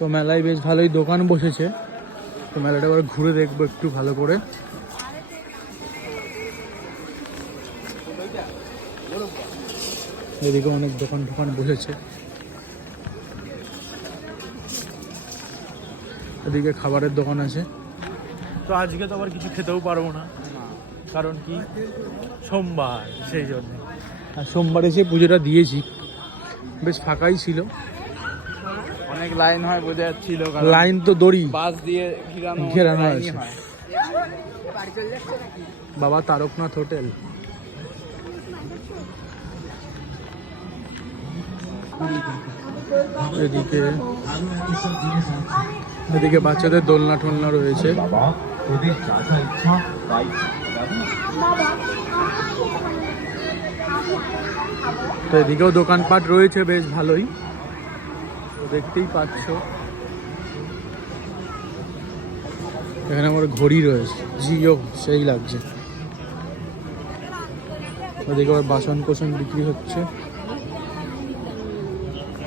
তো মেলায় বেশ ভালোই দোকান বসেছে, তো মেলাটা এবার ঘুরে দেখবো একটু ভালো করে। এদিকে অনেক দোকান টোকান বসেছে, এদিকে খাবারের দোকান আছে। তো আজকে তো আবার কিছু খেতেও পারবো না, কারণ কি সোমবার, সেই জন্য। আর সোমবার এসে পুজোটা দিয়েছি, বেশ ফাঁকাই ছিল। অনেক লাইন হয় বোঝা যাচ্ছিল, লাইন তো দড়ি বাস দিয়ে ঘেরানো আছে। বাবা তারকনাথ হোটেল। এদিকে বাচ্চাদের দোলনা টোলনা রয়েছে। তো এদিকেও দোকানপাট রয়েছে বেশ ভালোই, দেখতেই পাচ্ছ। এখানে আমার ঘড়ি রয়েছে, জিও, সেই লাগছে। ওদিকে আবার বাসন কোসন বিক্রি হচ্ছে।